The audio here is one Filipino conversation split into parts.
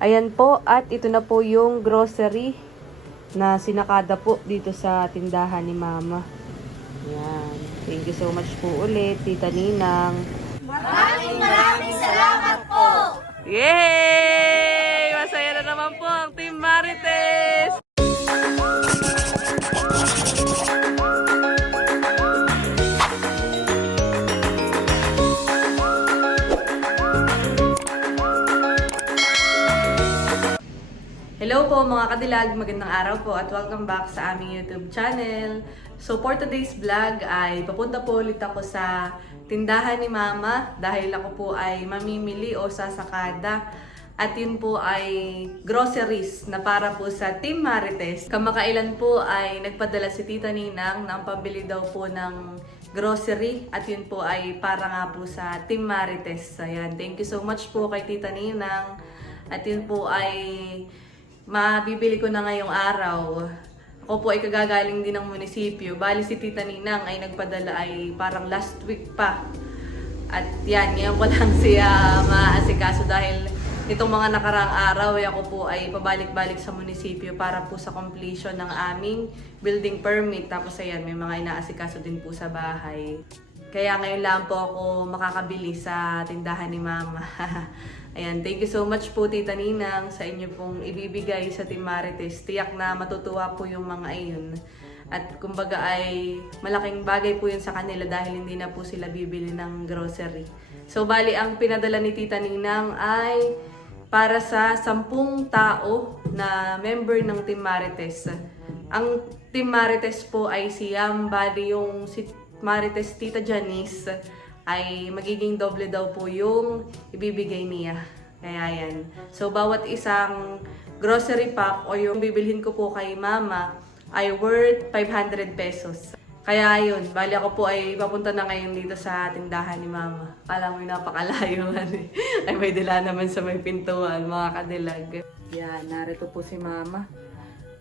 Ayan po, at ito na po yung grocery na sinakada po dito sa tindahan ni Mama. Ayan. Thank you so much po ulit, Tita Ninang. Maraming maraming salamat po! Yay! Masaya na naman po ang Team Marites! Po mga kadilag, magandang araw po at welcome back sa aming YouTube channel. So for today's vlog ay papunta po ulit ako sa tindahan ni Mama dahil ako po ay mamimili o sasakada. At yun po ay groceries na para po sa Team Marites. Kamakailan po ay nagpadala si Tita Ninang ng pambili daw po ng grocery at yun po ay para nga po sa Team Marites. Ayan, thank you so much po kay Tita Ninang. At yun po ay mabibili ko na ngayong araw. Ako po ay kagagaling din ng munisipyo. Bali si Tita Ninang ay nagpadala ay parang last week pa. At yan, ngayon ko lang siya maasikaso dahil itong mga nakaraang araw ay ako po ay pabalik-balik sa munisipyo para po sa completion ng aming building permit. Tapos ayan, may mga inaasikaso din po sa bahay. Kaya ngayon lang po ako makakabili sa tindahan ni Mama. Ayan, thank you so much po Tita Ninang sa inyo pong ibibigay sa Team Marites. Tiyak na matutuwa po yung mga iyon. At kumbaga ay malaking bagay po yun sa kanila dahil hindi na po sila bibili ng grocery. So bali ang pinadala ni Tita Ninang ay para sa sampung tao na member ng Team Marites. Ang Team Marites po ay siyam, bali yung si Marites Tita Janice ay magiging doble daw po yung ibibigay niya. Kaya yan. So, bawat isang grocery pack o yung bibilhin ko po kay mama ay worth 500 pesos. Kaya yun, bali ako po ay papunta na ngayon dito sa tindahan ni mama. Kala mo yung napakalayo eh. Ay may dila naman sa may pintuan, mga kadilag. Yan, narito po si mama.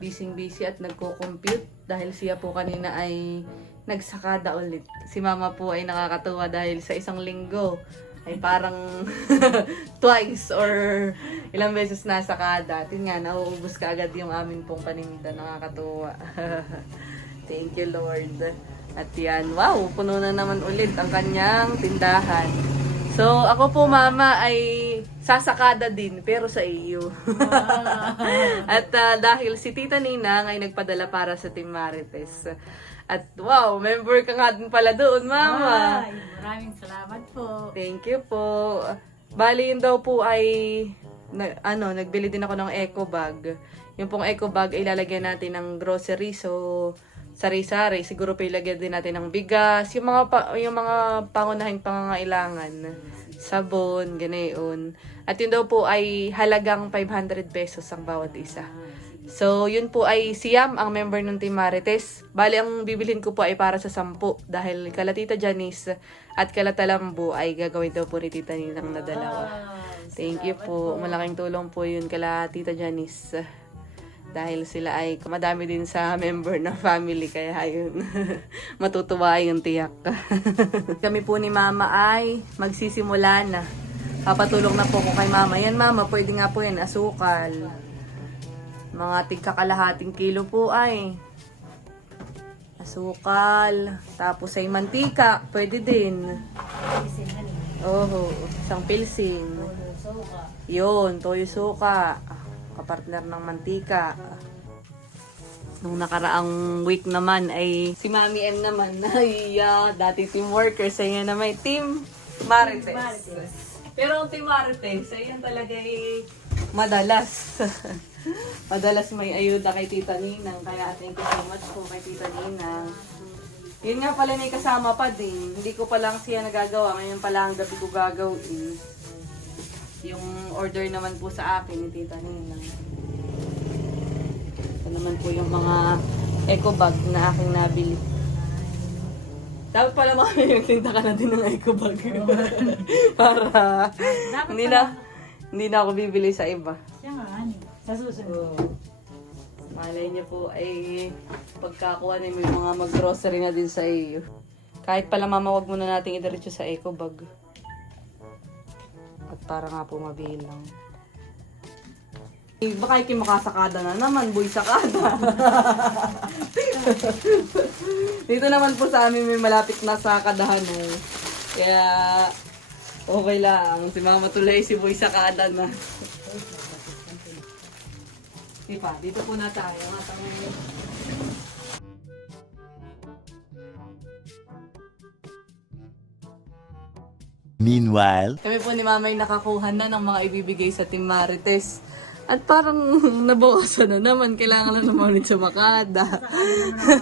Busy-busy at nagko-compute dahil siya po kanina ay nagsakada ulit. Si mama po ay nakakatuwa dahil sa isang linggo ay parang twice or ilang beses nasakada. Tin nga, nauubos ka agad yung amin pong paninda. Nakakatuwa. Thank you, Lord. At yan, wow, puno na naman ulit ang kanyang tindahan. So, ako po, mama, ay sasakada din, pero sa iyo. At ah, dahil si Tita Ninang ay nagpadala para sa Team Marites. At wow, member ka nga din pala doon, mama. Ay, maraming salamat po. Thank you po. Bali, yun daw po ay, na, ano, nagbili din ako ng eco bag. Yung pong eco bag ay lalagyan natin ng grocery. So, sari-sari. Siguro pa ilagyan din natin ng bigas. Yung mga, pa, yung mga pangunahing pangangailangan. Sabon, ganayon. At yun daw po ay halagang 500 pesos ang bawat isa. So, yun po ay siyam ang member ng Team Marites. Bali, ang bibilhin ko po ay para sa sampu. Dahil kala Tita Janice at kala Talambo ay gagawin daw po ni Tita Ninang na dalawa. Thank you po. Malaking tulong po yun kala Tita Janice. Dahil sila ay madami din sa member ng family. Kaya yun, matutuwa yung tiyak. Kami po ni Mama ay magsisimula na. Papatulong na po ko kay Mama. Yan Mama, pwede nga po yan, asukal. Mga tigkakalahating kilo po ay asukal. Tapos ay mantika, pwede din. Oo, isang pilsing. Yun, toyo suka. Kapartner ng mantika. Nung nakaraang week naman ay si Mami M naman ay ah, dati team worker sa na may team Marites. Pero ang team Marites, ayan talaga ay madalas. madalas may ayuda kay Tita Ninang. Kaya thank you so much po kay Tita Ninang. Yun nga pala may kasama pa din. Hindi ko pa lang siya nagagawa. Ngayon pala ang gabi ko gagawin. Yung order naman po sa akin ni Tita Ninang. Ito naman po yung mga eco bag na aking nabili. Dapat pala mga yung tinta ka na din ng eco bag. Para hindi na, hindi na ako bibili sa iba. Siya nga, ano, sa susunod. So, malay niyo po ay pagkakuha na may mga mag-grocery na din sa iyo. Kahit pala mama, wag muna nating idiretso sa eco bag. Para nga po mabilang. Eh, Baka ikim makasakada na naman, boy sakada. Dito naman po sa amin may malapit na sa kadahan eh. Kaya okay lang. Si Mama tuloy si boy sakada na. Ipa, dito po na tayo. Nga Meanwhile, Kami po ni Mama ay nakakuha na ng mga ibibigay sa Team Marites. At parang nabukasan na naman. Kailangan na naman ulit sumakada.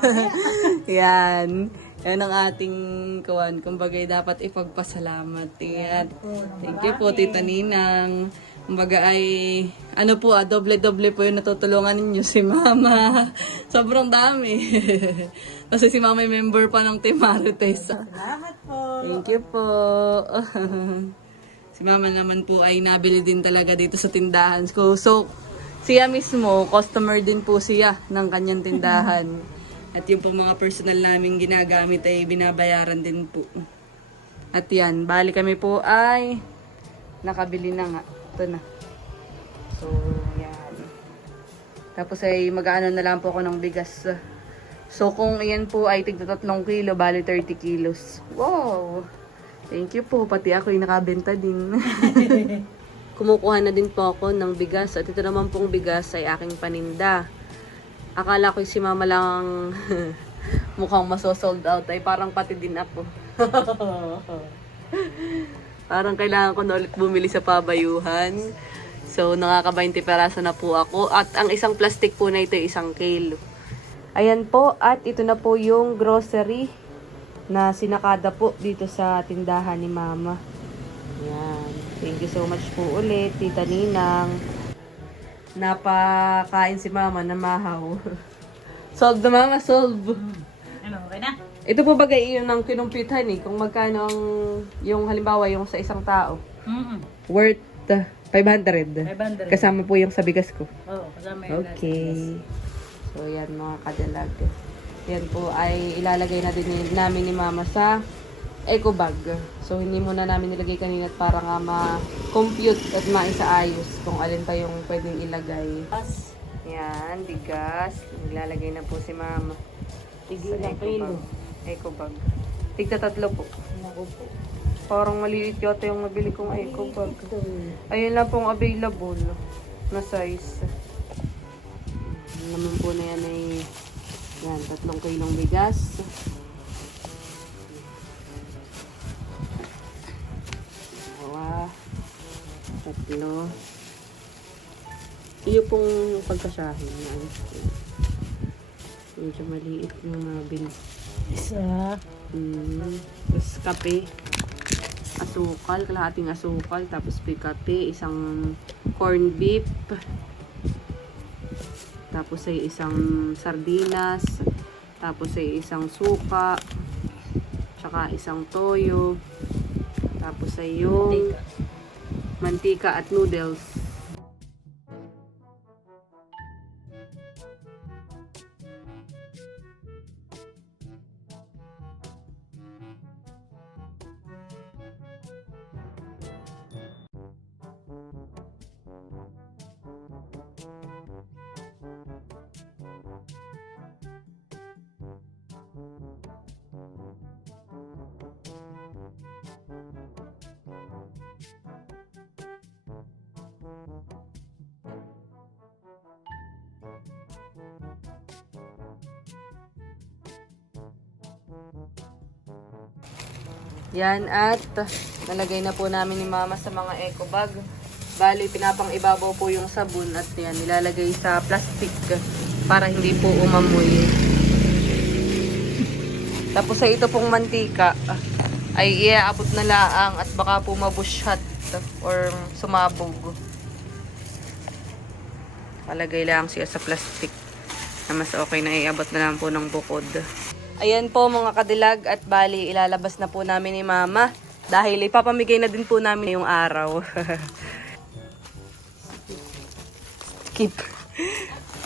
Yan. Yan ang ating kawan. Kumbaga dapat ipagpasalamat. Yan. Thank you po, Tita Ninang. Kumbaga ay, ano po ah, doble-doble po yung natutulungan ninyo si Mama. Sobrang dami. Kasi si Mama ay member pa ng Team Marites. Salamat po. Thank you po. si mama naman po ay nabili din talaga dito sa tindahan ko. So, siya mismo, customer din po siya ng kanyang tindahan. At yung po mga personal namin ginagamit ay binabayaran din po. At yan, bali kami po ay nakabili na nga. Ito na. So, yan. Tapos ay mag-ano na lang po ako ng bigas. So, kung iyan po ay tigda 3 kilo, bali 30 kilos. Wow! Thank you po. Pati ako ay nakabenta din. Kumukuha na din po ako ng bigas. At ito naman pong bigas ay aking paninda. Akala ko si mama lang mukhang maso-sold out. Ay parang pati din ako. parang kailangan ko na ulit bumili sa pabayuhan. So, nakaka-20 peraso na po ako. At ang isang plastic po na ito isang kilo. Ayan po, at ito na po yung grocery na sinakada po dito sa tindahan ni Mama. Ayan. Thank you so much po ulit, Tita Ninang. Napakain si Mama na mahaw. solve na Mama, solve. Ano, okay na? Ito po bagay yun ang kinumpitan eh. Kung magkano ang, yung halimbawa yung sa isang tao. Mm-mm. Worth uh, 500. 500. Kasama po yung sa bigas ko. Oo, kasama yung Okay. So, yan mga kadalag. Yan po ay ilalagay na din namin ni Mama sa eco bag. So, hindi muna namin nilagay kanina para nga ma-compute at maisaayos kung alin pa yung pwedeng ilagay. Yan, bigas. Naglalagay na po si Mama. Tigil Sa na eco kilo. bag. Eco bag. Tigta tatlo po. Naku po. Parang maliit yata yung nabili kong eco bag. Ito. Ayun lang pong available na size. Ang Naman po na yan ay yan, tatlong kilong bigas. Dalawa. Tatlo. Iyo pong pagkasahin po. Medyo maliit yung nabili. Isa. Mm. Tapos kape. Asukal, kalahating asukal. Tapos may kape, isang corn beef. Tapos ay isang sardinas. Tapos ay isang suka. Tsaka isang toyo. Tapos ay yung Tika. mantika at noodles. Yan at nalagay na po namin ni Mama sa mga eco bag. Bali, pinapang ibabaw po yung sabon at yan, nilalagay sa plastic para hindi po umamoy. Tapos sa ito pong mantika ay iaabot na laang at baka po mabushot or sumabog. Palagay lang siya sa plastic na mas okay na iabot na lang po ng bukod. Ayan po mga kadilag at bali ilalabas na po namin ni Mama dahil ipapamigay na din po namin yung araw. Keep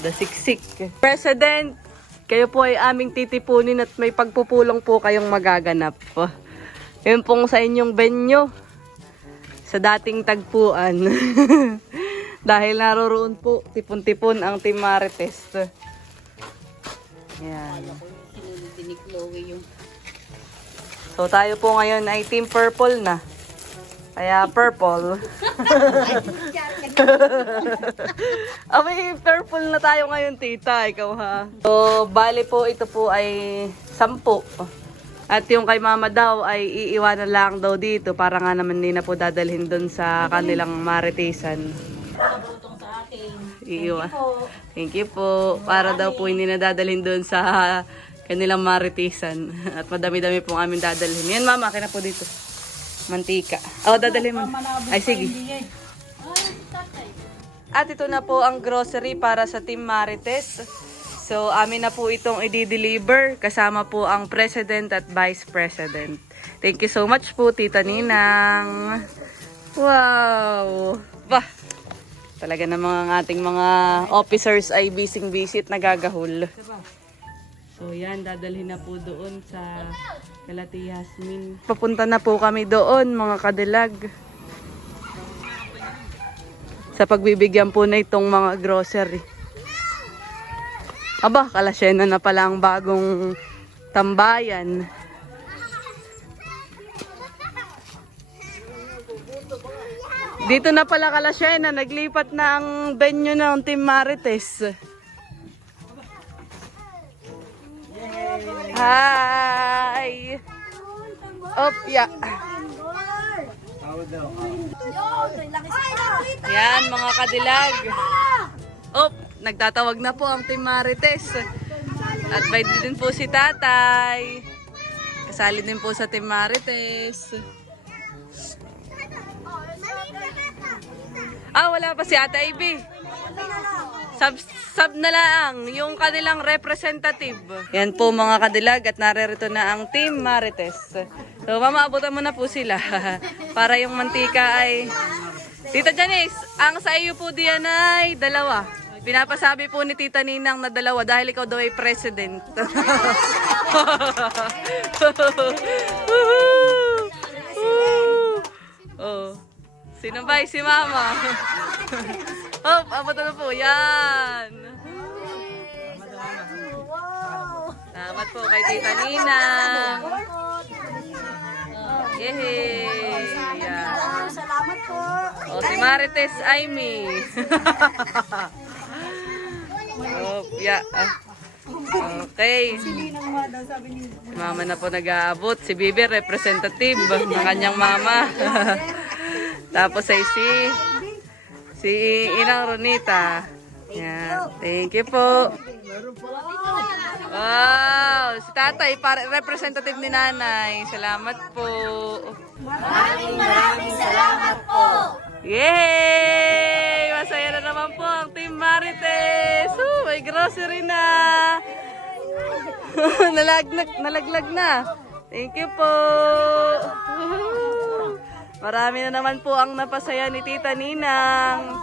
the siksik. President, kayo po ay aming titipunin at may pagpupulong po kayong magaganap. Yun pong sa inyong venue sa dating tagpuan. Dahil naroroon po, tipon-tipon ang Team Marites. Yan. Ni Chloe yung So tayo po ngayon ay Team Purple na. Kaya purple. Abay, purple na tayo ngayon, tita. Ikaw ha. So, bali po, ito po ay sampu. At yung kay mama daw ay iiwanan lang daw dito para nga naman hindi na po dadalhin doon sa kanilang maritisan. nakabutong sa akin. Iiwa. Thank you po. Para daw po hindi na dadalhin doon sa kanilang maritisan. At madami-dami pong aming dadalhin. Yan mama, akin na po dito. Mantika. Oh, dadalhin mo. Ay, sige. At ito na po ang grocery para sa Team Marites. So, amin na po itong i-deliver kasama po ang President at Vice President. Thank you so much po, Tita Ninang. Wow! Bah! Talaga namang ang ating mga officers ay busy-busy at nagagahol. So yan, dadalhin na po doon sa Kalati Yasmin. Papunta na po kami doon, mga kadilag. Sa pagbibigyan po na itong mga grocery. Aba, kalasyena na pala ang bagong tambayan. Dito na pala kalasyena, naglipat na ang venue ng Team Marites. Hi! Op, yeah. Yan, mga kadilag. Op, nagtatawag na po ang Team Marites. At by din po si tatay. Kasali din po sa Team Marites. Ah, wala pa si Ate Ivy. Sub, sub na lang, yung kanilang representative. Yan po mga kadilag at naririto na ang Team Marites. So mama, abutan mo na po sila. Para yung mantika ay... Tita Janice, ang sa iyo po diyan ay dalawa. Pinapasabi po ni Tita Ninang na dalawa dahil ikaw daw ay president. oh. Sino ba? Si Mama. Hop, abot na po. Yan. Salamat po kay Tita Nina. Yehey. Yan. Salamat po. O, si Marites Aimee. Hop, ya. Ah. Okay. Si mama na po nag-aabot. Si Bibi, representative ng kanyang mama. Tapos ay si si Inang Ronita. Yan. Thank you po. Wow! Si tatay, para, representative ni nanay. Salamat po. Maraming maraming salamat po. Yay! Masaya na naman po ang Team Marites. Oh, may grocery na. nalaglag, nalaglag na. Thank you po. Marami na naman po ang napasaya ni Tita Ninang.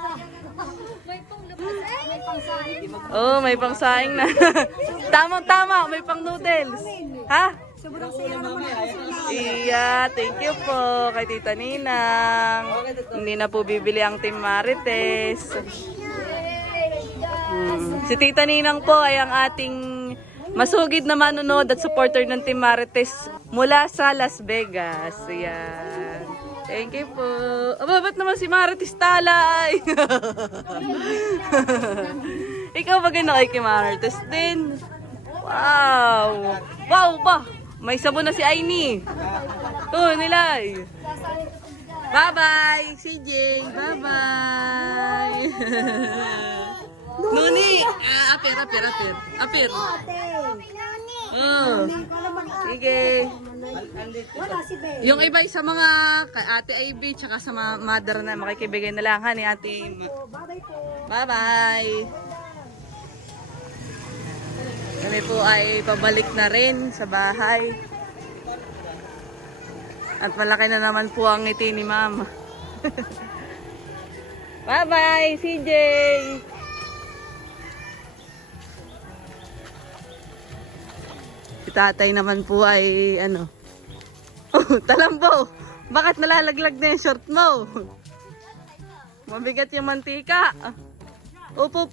Oh, may pangsaing na. Tamang-tama, may pang noodles. Ha? Iya, thank you po kay Tita Ninang. Hindi na po bibili ang Team Marites. Hmm. Si Tita Ninang po ay ang ating masugid na manonood at supporter ng Team Marites mula sa Las Vegas. Yan. Thank you po. Aba, ba't naman si Marites talay? Ikaw ba gano'n kay Marites din? Wow! Wow ba? May sabon na si Aini. Oh, nilay. Bye-bye, CJ. Bye-bye. Nuni. Ah, apir, apir, apir. Apir. Oh. Sige. Wala si Ben. Yung iba sa mga ate Ivy tsaka sa mga mother na makikibigay na lang ha ni ate. Bye-bye po. Bye-bye. Kami po ay pabalik na rin sa bahay. At malaki na naman po ang ngiti ni Mama. Bye-bye, CJ! Si tatay naman po ay ano. Oh, talambo! Bakit nalalaglag na yung short mo? Mabigat yung mantika. Up, up.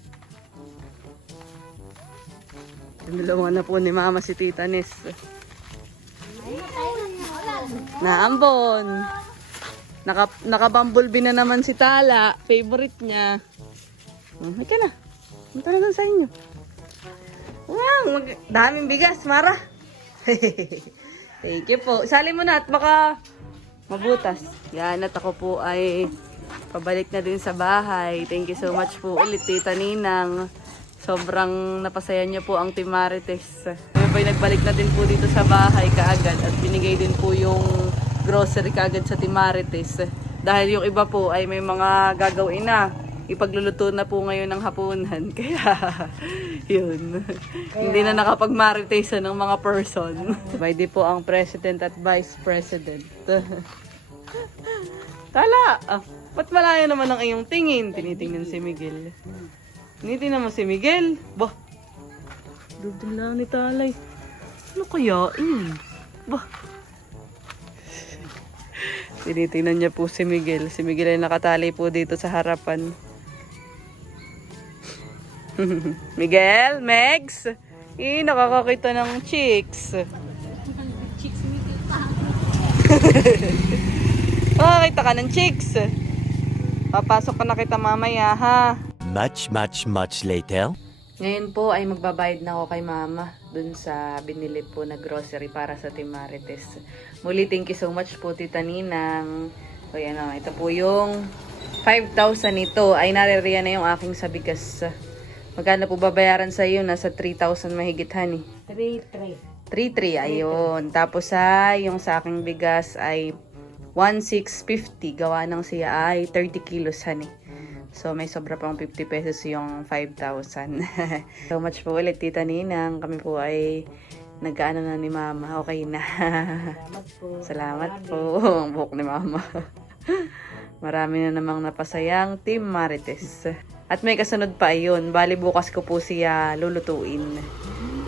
Dalawa na po ni Mama si Tita Nis. Naambon. Naka, naka-bumblebee na naman si Tala. Favorite niya. Hmm, ka na. Punta na sa inyo. Wow, mag- daming bigas, Mara. Thank you po. Sali mo na at baka mabutas. Yan, at ako po ay pabalik na din sa bahay. Thank you so much po ulit, Tita Ninang. Sobrang napasaya niyo po ang Team Marites. Kami nagbalik na din po dito sa bahay kaagad at binigay din po yung grocery kaagad sa Team Marites. Dahil yung iba po ay may mga gagawin na. Ipagluluto na po ngayon ng hapunan. Kaya, yun. Hindi na nakapag-marites ng mga person. Pwede po ang president at vice president. Tala! Ah, ba't malayo naman ang iyong tingin? Tinitingnan si Miguel. Tinitingnan mo si Miguel? Bah! Dudong lang ni Talay. Ano kaya? Mm. Bah! Tinitingnan niya po si Miguel. Si Miguel ay nakatali po dito sa harapan. Miguel, Megs! Eh, nakakakita ng chicks. Chicks meeting pa. Makakita ka ng chicks. Papasok ka na kita mamaya, ha? Much, much, much later. Ngayon po ay magbabayad na ako kay mama dun sa binili po na grocery para sa Team Marites. Muli, thank you so much po, Tita Ninang. So, yan o. Ito po yung 5,000 ito. Ay, naririyan na yung aking sa bigas. Magkano po babayaran sa iyo? Nasa 3,000 mahigit, honey. 3-3. 3,3, ayun. Tapos ay, yung sa aking bigas ay 1,650. Gawa ng siya ay 30 kilos, honey. So, may sobra pang 50 pesos yung 5,000. so much po ulit, Tita Ninang. Kami po ay nagkaano na ni Mama. Okay na. Salamat po. Salamat po. Ang buhok ni Mama. Marami na namang napasayang Team Marites. At may kasunod pa yun. Bali bukas ko po siya lulutuin.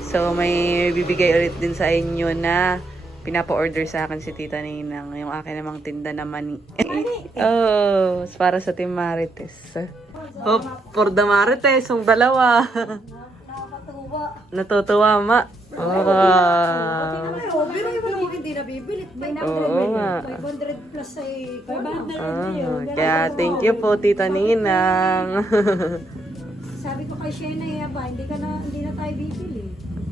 So may bibigay ulit din sa inyo na pinapa-order sa akin si Tita Ninang. Yung akin namang tinda na mani. oh, para sa Team Marites. Oh, for the Marites, yung dalawa. Natutuwa, ma. Oh, Ay, oh, hindi nabibili. May Oo nga. 500 plus ay 500. Ah, kaya thank you po, Tita Ninang. Sabi ko kay Shena, eh, ba, hindi ka na, hindi na tayo bibili.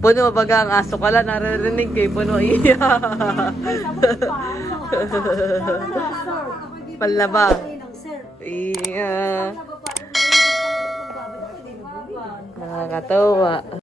Puno baga ang aso ka lang, naririnig kay puno iya. Panlaba. ng sir. Iya. Panlaba pa. Magbabad ka, hindi mo bibili. Nakakatawa.